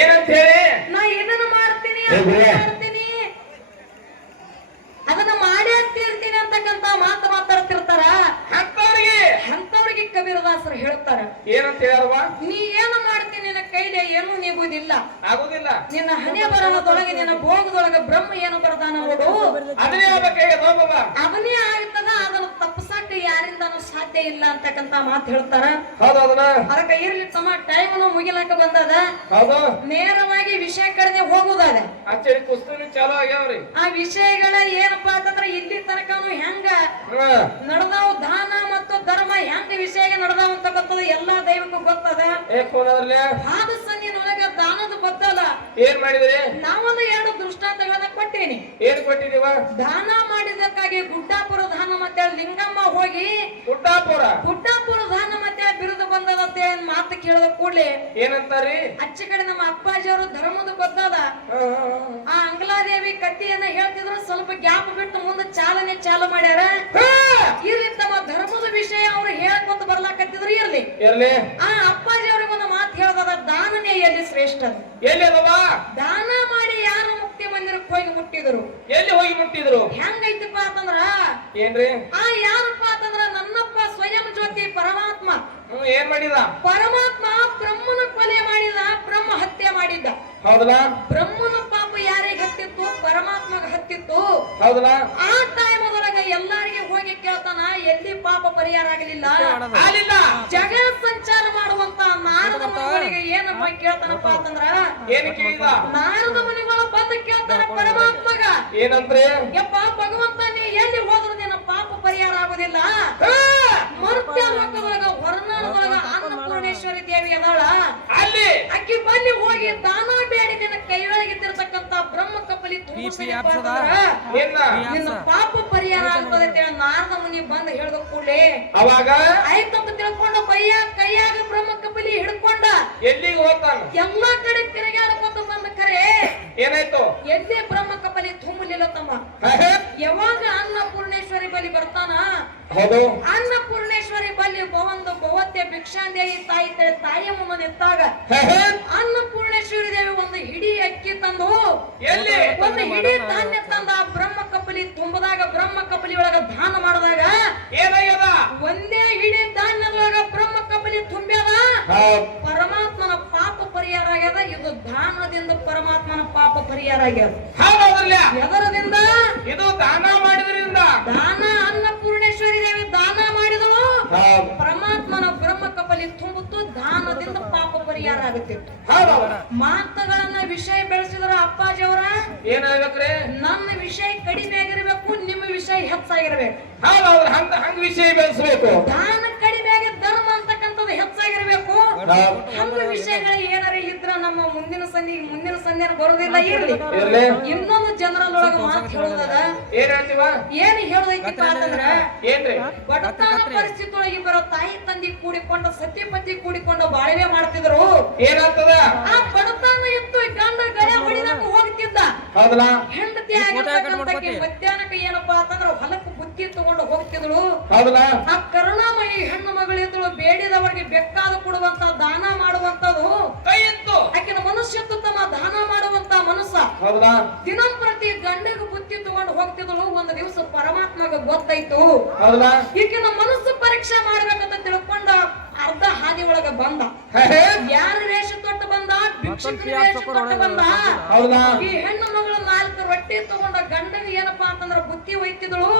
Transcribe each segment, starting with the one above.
ಏನಂತ ಹೇಳಿ ನಾ ಏನನ್ನು ಮಾಡ್ತೀನಿ ಮಾಡ್ತೀನಿ. ಅದನ್ನ ಮಾಡಿ ಮಾಡೇ ತೀರ್ತೀನಿ ಅಂತಕ್ಕಂತ ಮಾತು ಮಾತಾಡ್ತಿರ್ತಾರ. ಅಂತವ್ರಿಗೆ ಅಂತವ್ರಿಗೆ ಕಬೀರದಾಸರು ಹೇಳ್ತಾರ. ಏನಂತ ಹೇಳ್ಯಾರವ್ವ ನೀ ಏನು ಮಾಡ್ತೀನಿ ನಿನ್ನ ಕೈಲಿ ಏನೂ ನೀಗುವುದಿಲ್ಲ ಆಗುದಿಲ್ಲ. ನಿನ್ನ ಹಣೆ ಬರಹದೊಳಗೆ ನಿನ್ನ ಭೋಗದೊಳಗೆ ಬ್ರಹ್ಮ ಏನು ಬರದಾನ ನೋಡು. ಅದನ್ನೇ ಆಗ್ಬೇಕಾಗ ಅದನ್ನ ತಪ್ಪಸಾಕ ಯಾರಿಂದನೂ ಸಾಧ್ಯ ಇಲ್ಲ ಅಂತಕ್ಕಂತ ಮಾತು ಹೇಳ್ತಾರ. ಅದಕ್ಕ ಇರ್ಲಿ ತಮ್ಮ ಟೈಮ್ ಮುಗಿಲಾಕ ಬಂದದ. ನೇರವಾಗಿ ವಿಷಯ ಕಡೆ ಹೋಗುದಾದ ಆ ವಿಷಯಗಳ ಏನಪ್ಪಾ ಅಂತಂದ್ರ ಇಲ್ಲಿ ತನಕನು ಹೆಂಗ ನಡೆದಾವ್ ದಾನ ಮತ್ತು ಧರ್ಮ ಹೆಂಗ ವಿಷಯ ನಡೆದಾವ್ ಅಂತ ಗೊತ್ತದ ಎಲ್ಲಾ ದೈವಕ್ಕೂ ಗೊತ್ತದ. ಸಂದಿನೊಳಗ ದಾನದ ಗೊತ್ತಲ್ಲ ಏನ್ ಮಾಡಿದ್ರಿ? ನಾವೊಂದು ಎರಡು ದೃಷ್ಟಾಂತಗಳನ್ನ ಕೊಟ್ಟೇನಿ. ಏನ್ ಕೊಟ್ಟಿದೀವ ದಾನ ಮಾಡಿದಕ್ಕಾಗಿ ಗುಡ್ಡಾಪುರ ದಾನ ಮತ್ತೆ ಲಿಂಗಮ್ಮ ಗುಡ್ಡಾಪುರ ದಾನ ಮತ್ತೆ ಬಿರುದು ಬಂದದಂತೆ ಮಾತು ಕೇಳಿದ ಕೂಡಲೇ ಏನಂತಾರಿ? ಅಚ್ಚ ಕಡೆ ನಮ್ಮ ಅಪ್ಪಾಜಿ ಅವರು ಧರ್ಮದ ಗೊತ್ತದ ಆ ಅಂಗ್ಲಾದೇವಿ ಕಥೆಯನ್ನ ಹೇಳ್ತಿದ್ರು ಸ್ವಲ್ಪ ಗ್ಯಾಪ್ ಬಿಟ್ಟು ಮುಂದೆ ಚಾಲನೆ ಚಾಲು ಮಾಡ್ಯಾರ. ಇರ್ಲಿ ತಮ್ಮ ಧರ್ಮದ ವಿಷಯ ಅವ್ರು ಹೇಳಕೊಂತ ಬರ್ಲಾಕತ್ತಿದ್ರು ಇರ್ಲಿ. ಇರ್ಲಿ. ಆ ಅಪ್ಪಾಜಿ ಅವ್ರಿಗೆ ಒಂದು ಮಾತು ಹೇಳ್ದದ ದಾನನೇ ಎಲ್ಲಿ ಶ್ರೇಷ್ಠ ಎಲ್ಲಿ ದಾನ ಮಾಡಿ ಯಾರು ಮುಕ್ತಿ ಮಂದಿರಕ್ಕೆ ಹೋಗಿ ಮುಟ್ಟಿದ್ರು? ಎಲ್ಲಿ ಹೋಗಿ ಮುಟ್ಟಿದ್ರು? ಹೆಂಗೈತಪ್ಪ ಅಂತಂದ್ರ ಏನ್ರಿ? ಆ ಯಾರಪ್ಪ ಅಂತಂದ್ರ ನನ್ನಪ್ಪ ಪರಮಾತ್ಮ. ಏನ್ ಮಾಡಿದ? ಪರಮಾತ್ಮ ಬ್ರಹ್ಮನ ಕೊಲೆ ಮಾಡಿದ ಬ್ರಹ್ಮ ಹತ್ಯೆ ಮಾಡಿದ್ದ. ಹೌದಲ್ಲ ಬ್ರಹ್ಮನ ಪಾಪ ಯಾರಿಗೆ ಹತ್ತಿತ್ತು? ಪರಮಾತ್ಮಗ ಹತ್ತಿತ್ತು. ಹೌದಲ್ಲ ಆ ಟೈಮ್ ಒಳಗ ಎಲ್ಲಾರಿಗೆ ಹೋಗಿ ಕೇಳ್ತಾನ ಎಲ್ಲಿ ಪಾಪ ಪರಿಹಾರ ಆಗಲಿಲ್ಲ? ಆಗಲಿಲ್ಲ. ಜಗ ಸಂಚಾರ ಮಾಡುವಂತ ನಾರದ ಮುನಿಗಳಿಗೆ ಏನಪ್ಪ ಕೇಳ್ತಾನಪ್ಪ ಅಂತಂದ್ರ? ಏನ್ ಕೇಳಿದ? ನಾರದ ಮುನಿಗಳು ಬಂದು ಕೇಳ್ತಾನ ಪರಮಾತ್ಮಗ. ಏನಂದ್ರೆ? ಯಪ್ಪ ಭಗವಂತ ನೀ ಎಲ್ಲಿ ಹೋದ್ರು ನಿನ್ನ ಪಾಪ ಪರಿಹಾರ ಆಗುದಿಲ್ಲ ಹಾ. ಮರ್ತ್ಯ ಲೋಕದೊಳಗ ಹೊರನಾಡದೊಳಗ ಅನ್ನಪೂರ್ಣೇಶ್ವರಿ ದೇವಿ ಅದಾಳ. ಅಲ್ಲಿ! ಅಕ್ಕಿ ಬಲ್ಲಿ ಹೋಗಿ ದಾನ ಬೇಡಿ ನಿನ್ನ ಕೈಯೊಳಗಿದ್ದಿರತಕ್ಕಂತ ಬ್ರಹ್ಮ ಕಪಲಿ ತುಂಬ ನಿನ್ನ ಪಾಪ ಪರಿಹಾರ ಆಗ್ತದೆ ಅಂತ ಹೇಳಿ ನಾರದ ಮುನಿ ಬಂದು ಹೇಳ್ದ ಕೂಡಲೇ. ಅವಾಗ? ಆಯ್ತಂತ ತಿಳ್ಕೊಂಡು ಕೈಯ ಕೈಯಾಗ ಬ್ರಹ್ಮ ಕಪಲಿ ಹಿಡ್ಕೊಂಡ ಎಲ್ಲಿಗೆ ಹೋಗ್ತಾನ? ಎಲ್ಲಾ ಕಡೆ ತಿರುಗಾಡ್ಕೊಂತ ಬಂದ ಕರೆ. ಏನಾಯ್ತು? ಎಲ್ಲಿ ಬ್ರಹ್ಮ ಕಪಲಿ ತುಂಬಲಿಲ್ಲ ತಮ್ಮ ಹಾ, ಹಾ. ಯಾವಾಗ ಅನ್ನಪೂರ್ಣೇಶ್ವರಿ ಬಲಿ ಬರ್ತಾನ ಹೌದು ಅನ್ನಪೂರ್ಣೇಶ್ವರಿ ಬಲ್ಲಿ ಒಂದು ಭವತ್ಯ ಭಿಕ್ಷಾಂದೇವಿ ತಾಯಿ ತಾಯಿಯ ಮುಂದೆ ನಿಂತಾಗ ಹಾ, ಹಾ. ಅನ್ನಪೂರ್ಣೇಶ್ವರಿ ದೇವಿ ಒಂದು ಹಿಡಿ ಅಕ್ಕಿ ತಂದು ಎಲ್ಲಿ? ಒಂದು ಹಿಡಿ ಧಾನ್ಯ ತಂದ ಬ್ರಹ್ಮ ಕಪಲಿ ತುಂಬದಾಗ ಬ್ರಹ್ಮ ಕಪಲಿ ಒಳಗ ದಾನ ಮಾಡಿದಾಗ ಒಂದೇ ಹಿಡಿ ಧಾನ್ಯದೊಳಗ ಬ್ರಹ್ಮ ಕಪಲಿ ತುಂಬ್ಯದ? ಪರಮಾತ್ಮನ ಪಾಪ ಪರಿಹಾರ ಆಗ್ಯದ. ಇದು ಧಾನದಿಂದ ಪರಮಾತ್ಮನ ಪಾಪ ಪರಿಹಾರ ಆಗ್ಯದ. ಎದರದಿಂದ? ಇದು ದಾನ ಮಾಡಿದ್ರಿಂದ ಮಾತುಗಳನ್ನ ವಿಷಯ ಬೆಳೆಸಿದ್ರ ಅಪ್ಪಾಜಿಯವರ ಏನಾಗ್ಬೇಕ್ರಿ? ನನ್ನ ವಿಷಯ ಕಡಿಮೆ ಆಗಿರ್ಬೇಕು ನಿಮ್ಮ ವಿಷಯ ಹೆಚ್ಚಾಗಿರ್ಬೇಕು. ಹೌದೌದು ಹಂಗ ಹಂಗ ವಿಷಯ ಬೆಳೆಸಬೇಕು. ದಾನ ಕಡಿಮೆ ಆಗಿ ಧರ್ಮ ಅಂತಕ್ಕಂಥದ್ದು ಹೆಚ್ಚಾಗಿರ್ಬೇಕು. ಹಂಗ ವಿಷಯಗಳು ಏನಾರ ನಮ್ಮ ಮುಂದಿನ ಸಂಧಿ ಮುಂದಿನ ಸಂಧಿ ಬರೋದಿಲ್ಲ ಇರಲಿ. ಇರ್ಲಿ. ಇನ್ನೊಂದು ಜನರಲ್ಲೊಳಗೆ ಮಾತು ಹೇಳೋದದ? ಏನ್ ಹೇಳ್ತೀವ? ಏನ್ ಹೇಳೋದೈತಿಪ್ಪ ಅಂತಂದ್ರ ಏನ್ರಿ? ಬಡತನ ಪರಿಸ್ಥಿತಿ ಒಳಗೆ ಬರೋ ತಾಯಿ ತಂದಿ ಕೂಡಿಕೊಂಡ ಸತ್ಯಪತಿ ಕೂಡಿಕೊಂಡು ಬಾಳ್ವೆ ಮಾಡ್ತಿದ್ರು. ಏನಾಗ್ತದ? ಆ ಬಡತನ ಇತ್ತು ಗಂಡ ಗಳೆ ಹೊಡಿದಕ್ಕ ಹೋಗ್ತಿದ್ದ. ಹೌದಲ್ಲ? ಹೆಂಡತಿ ಆಗಿರ್ತಕ್ಕಂಥಕ್ಕೆ ಮಧ್ಯಾಹ್ನಕ್ಕೆ ಏನಪ್ಪಾ ಅಂತಂದ್ರ ಹೊಲಕ್ಕೆ ಬುತ್ತಿ ತಗೊಂಡು ಹೋಗ್ತಿದ್ಳು ಹೌದಲ್ಲ? ಆ ಕರುಣಾಮಯಿ ಹೆಣ್ಣು ಮಗಳಿದ್ದಳು ಬೇಡಿದವರಿಗೆ ಬೆಕ್ಕಾದ ಕೊಡುವಂತ ದಾನ ಮಾಡುವಂತದು ಕೈ ಎತ್ತು ಆಕಿನ ಮನುಷ್ಯತ್ವ ತಮ್ಮ ದಾನ ಮಾಡುವಂತ ಹೌದಲ್ಲ ದಿನಂಪ್ರತಿ ಗಂಡಿಗೆ ಬುತ್ತಿ ತಗೊಂಡು ಹೋಗ್ತಿದ್ಳು ಒಂದು ದಿವಸ ಪರಮಾತ್ಮಗ ಗೊತ್ತಾಯ್ತು. ಹೌದಾ? ಈಕಿನ ಮನಸ್ಸು ಪರೀಕ್ಷೆ ಮಾಡ್ಬೇಕಂತ ತಿಳ್ಕೊಂಡ ಅರ್ಧ ಹಾದಿ ಒಳಗ ಬಂದ. ಯಾರ ರೇಷ ತೊಟ್ಟು ಬಂದ? ಭಿಕ್ಷುಕನ ವೇಷ ತೊಟ್ಟು ಬಂದ? ಈ ಹೆಣ್ಣು ಮಗಳು ನಾಲ್ಕು ರೊಟ್ಟಿ ತಗೊಂಡ ಗಂಡನ ಏನಪ್ಪಾ ಅಂತಂದ್ರ ಬುತ್ತಿ ಒಯ್ತಿದ್ಳು.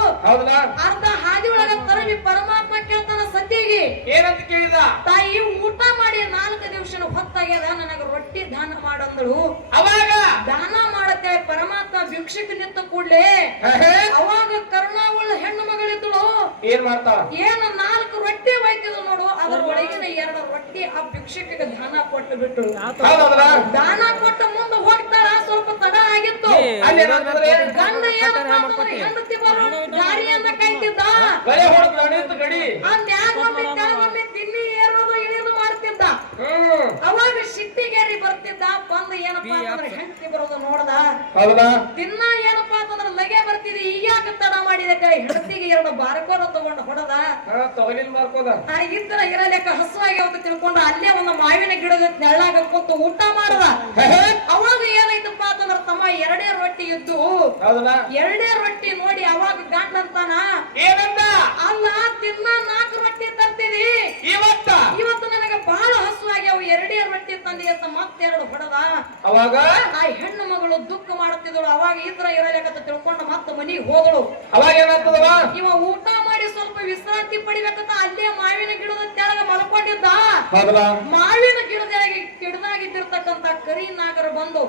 ಅರ್ಧ ಹಾದಿ ಒಳಗ ತರವಿ ಪರಮಾತ್ಮ ಕೇಳ್ತಾನ ಸತಿಗಿ ಏನಂತ ಕೇಳಿದ? ತಾಯಿ ಊಟ ಮಾಡಿ ನಾಲ್ಕು ದಿವಸ ಹೊತ್ತಾಗ್ಯದ ನನಗ ರೊಟ್ಟಿ ದಾನ ಮಾಡಂದಳು. ಅವಾಗ? ದಾನ ಮಾಡತ್ತೆ ಪರಮಾತ್ಮ ಭಿಕ್ಷಕ ನಿಂತ ಕೂಡ್ಲೆ. ಅವಾಗ ಕರುಣಾವುಳ್ಳ ಹೆಣ್ಣು ಮಗಳಿದ್ದಳು ಏನ್ ಮಾಡ್ತಾ? ಏನು ನಾಲ್ಕು ರೊಟ್ಟಿ ಒಯ್ತಿದ್ರು ನೋಡು ಅದ್ರ ಒಳಗಿನ ಎರಡು ರೊಟ್ಟಿ ಆ ಭಿಕ್ಷಕಿಗೆ ದಾನ ಕೊಟ್ಟು ಬಿಟ್ಟು. ಹೌದಲ್ಲ ದಾನ ಕೊಟ್ಟು ಮುಂದೆ ಹೋಗ್ತಾಳ ಸ್ವಲ್ಪ ತಡ ಆಗಿತ್ತು. ಅಲ್ಲಿ ಏನಾಗ್ತದ್ರಿ ಗಂಡ ಏನಪ್ಪಾ ಅಂತಂದ್ರೆ ಹೆಂಡತಿ ಬರೋ ದಾರಿಯನ್ನ ಕಾಯ್ತಿದ್ದ ಗಳೆ ಹೊಡೆದ್ ನಡೀತು ಗಡಿ ಆ ಮ್ಯಾಗೊಮ್ಮೆ ಕೆಳಗೊಮ್ಮೆ ತಿನ್ನಿ ಏರೋದು ಇಳಿದು ಮಾಡ್ತಿದ್ದ. ಅವಾಗ ಸಿಟ್ಟಿಗೇರಿ ಬರ್ತಿದ್ದ ಬಂದು ಏನಪ್ಪಾ ಅಂತಂದ್ರೆ ಹೆಂಡತಿ ಬರೋದು ನೋಡ್ದ. ತಿನ್ನ ದಿನ ಏನಪ್ಪಾ ಅಂತಂದ್ರೆ ಇದ್ದ ಹೆಂಡತಿಗೆ ಎರಡು ಬಾರ್ಕೋನ ತಗೊಂಡು ಹೊಡೆದ ತಗಲಿಲ್ ಮಾರ್ಕೋದ ಆ ಇದ್ದನ ಇರಲೆಕ್ಕ ಹಸುವಾಗಿ ಅಂತ ತಿಳ್ಕೊಂಡ ಅಲ್ಲೇ ಒಂದು ಮಾವಿನ ಗಿಡದ ನೆರಳಾಗ ಕೂತು ಊಟ ಮಾಡದ ಅವಾಗ ಏನಾಯ್ತಪ್ಪ ಅಂತಂದ್ರ ತಮ್ಮ ಎರಡೇ ರೊಟ್ಟಿ ಇದ್ದು ಎರಡೇ ರೊಟ್ಟಿ ನೋಡಿ ಅವಾಗ ಗಂಡ ಅಂತಾನ ಅಲ್ಲ ತಿನ್ನ ನಾಲ್ಕು ರೊಟ್ಟಿ ತರ್ತೀವಿ. ಇವತ್ತ? ಇವತ್ತು ನನಗೆ ಬಹಳ ಹಸುವಾಗಿ ಅವು ಎರಡೇ ರೊಟ್ಟಿ ತಂದಿ ಅಂತ ಮತ್ತೆ ಎರಡು ಹೊಡೆದ ಅವಾಗ? ಆ ಹೆಣ್ಣು ಮಗಳು ದುಃಖ ಮಾಡುತ್ತಿದ್ದಳು. ಅವಾಗ ಇದ್ರ ಇರಲೇಕಂತ ತಿಳ್ಕೊಂಡು ಮತ್ತೆ ಮನಿಗೆ ಹೋದಳು. ಅವಾಗ ಏನಾಗ್ತದವ? ಇವ ಊಟ ಮಾಡಿ ಸ್ವಲ್ಪ ವಿಶ್ರಾಂತಿ ಪಡಿಬೇಕಂತ ಅಲ್ಲೇ ಮಾವಿನ ಗಿಡದ ತೆಳಗ ಮಲ್ಕೊಂಡಿದ್ದ. ಮಾವಿನ ಗಿಡದ ಗಿಡದಾಗಿದ್ದಿರ್ತಕ್ಕಂತ ಕರಿ ನಾಗರ ಬಂದು.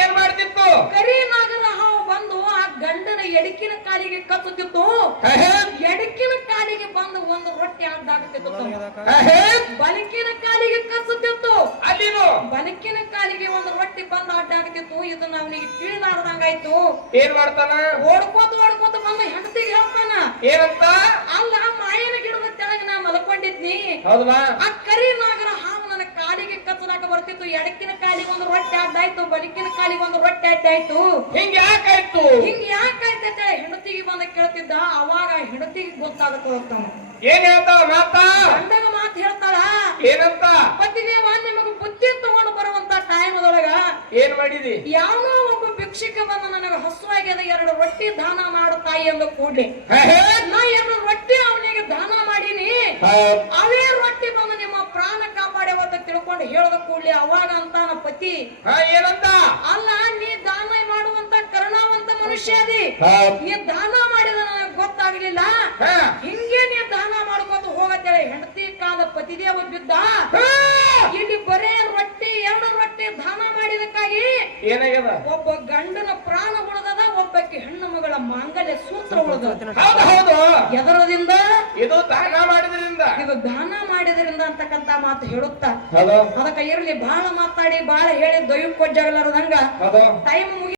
ಏನ್ ಮಾಡ್ತಿತ್ತು? ಕರಿ ನಾಗರ ಹಾವು ಬಂದು ಆ ಗಂಡನ ಎಡಕಿನ ಕಾಲಿಗೆ ಕತ್ತುತ್ತಿತ್ತು ಎಡಕಿನ ಕಾಲಿಗೆ ಬಂದು ಒಂದು ರೊಟ್ಟಿ ಅಡ್ಡಾಗುತ್ತಿತ್ತು ಬಲಕಿನ ಕಾಲಿಗೆ ಕಚ್ಚುತ್ತಿತ್ತು ಅಲ್ಲಿನು ಬಲಕಿನ ಕಾಲಿಗೆ ಒಂದು ರೊಟ್ಟಿ ಬಂದು ಅಡ್ಡಾಗುತ್ತಿತ್ತು ಇದನ್ನ ಅವನಿಗೆ ತಿಳಿದಾಡ್ದಂಗಾಯ್ತು ಏನ್ ಮಾಡ್ತಾನ? ಓಡ್ಕೋತ ಓಡ್ಕೋತ ಬಂದು ಹೆಂಡತಿಗೆ ಹೇಳ್ತಾನ. ಏನಂತ? ಅಲ್ಲ ಮಾಯನ ಗಿಡದ ತೆಳಗೆ ನಾ ಮಲ್ಕೊಂಡಿದ್ನಿ. ಹೌದಾ ಆ ಕರಿ ನಾಗರ ಹಾವು ನನ್ನ ಕಾಲಿಗೆ ಕಚ್ಚಲಾಕ ಬರ್ತಿತ್ತು. ಎಡಕಿನ ಕಾಲಿಗೆ ಒಂದು ರೊಟ್ಟೆ ಅಡ್ಡಾಯ್ತು ಬಲಕಿನ ಕಾಲಿಗೆ ಒಂದು ರೊಟ್ಟೆ ಅಡ್ಡಾಯ್ತು. ಹಿಂಗ ಯಾಕಾಯ್ತು? ಹಿಂಗ್ ಯಾಕಾಯ್ತೈತೆ? ಹೆಂಡತಿಗೆ ಬಂದ ಕೇಳ್ತಿದ್ದ. ಅವಾಗ ಹೆಂಡತಿಗೆ ಗೊತ್ತಾಗತ್ತದ ಏನ್ ಹೇಳ್ತಾವ ಮಾತಾ? ಗಂಡನ ಮಾತು ಹೇಳ್ತಾಳ. ಏನಂತ? ಪತಿದೇವ ನಿಮಗ ಬುದ್ಧಿ ತಗೊಂಡು ಬರುವಂತ ಟೈಮ್ ಒಳಗ ಏನ್ ಮಾಡಿದಿ? ಯಾವನೋ ಒಬ್ಬ ಭಿಕ್ಷಕ ಬಂದು ನನಗೆ ಹಸುವಾಗ್ಯದ ಎರಡು ರೊಟ್ಟಿ ದಾನ ಮಾಡು ತಾಯಿ ಎಂದು ಕೂಡ್ಲಿ ನಾ ಎರಡು ರೊಟ್ಟಿ ಅವನಿಗೆ ದಾನ ಮಾಡೀನಿ. ಅವೇ ರೊಟ್ಟಿ ಬಂದು ನಿಮ್ಮ ಪ್ರಾಣ ಕಾಪಾಡಿ ಅಂತ ತಿಳ್ಕೊಂಡು ಹೇಳದ ಕೂಡ್ಲಿ ಅವಾಗ ಅಂತಾನ ಪತಿ. ಏನಂತ? ಅಲ್ಲ ನೀ ದಾನ ಮಾಡುವಂತ ಕರುಣಾವಂತ ಮನುಷ್ಯ ಅದಿ. ನೀ ದಾನ ಮಾಡಿದ ನನಗೆ ಗೊತ್ತಾಗ್ಲಿಲ್ಲ. ಹಿಂಗೆ ನೀ ದಾನ ಮಾಡ್ಕೊಂಡು ಹೋಗತ್ತೇಳಿ. ಹೆಂಡತಿ ಕಾಲ ಪತಿದೇವ ಬಿದ್ದ. ಇಲ್ಲಿ ಬರೇ ರೊಟ್ಟಿ ದಾನ ಮಾಡಿದಕ್ಕಾಗಿ ಏನಾಗ್ಯದ? ಒಬ್ಬ ಗಂಡನ ಪ್ರಾಣ ಉಳಿದದ ಒಬ್ಬಕ್ಕೆ ಹೆಣ್ಣು ಮಗಳ ಮಾಂಗಲ್ಯ ಸೂತ್ರ ಉಳಿದ ಹೌದು ಹೌದು. ಎದರದಿಂದ? ಇದು ದಾನ ಮಾಡಿದ್ರಿಂದ. ಇದು ದಾನ ಮಾಡಿದ್ರಿಂದ ಅಂತಕ್ಕಂತ ಮಾತು ಹೇಳುತ್ತಾ? ಹೌದು. ಅದಕ್ಕೆ ಇರಲಿ ಬಹಳ ಮಾತಾಡಿ ಬಹಳ ಹೇಳಿ ದೊಯ್ಯ ಕೊಜ್ಜಾಗಲಾರದಂಗ ಹೌದು. ಟೈಮ್ ಮುಗಿ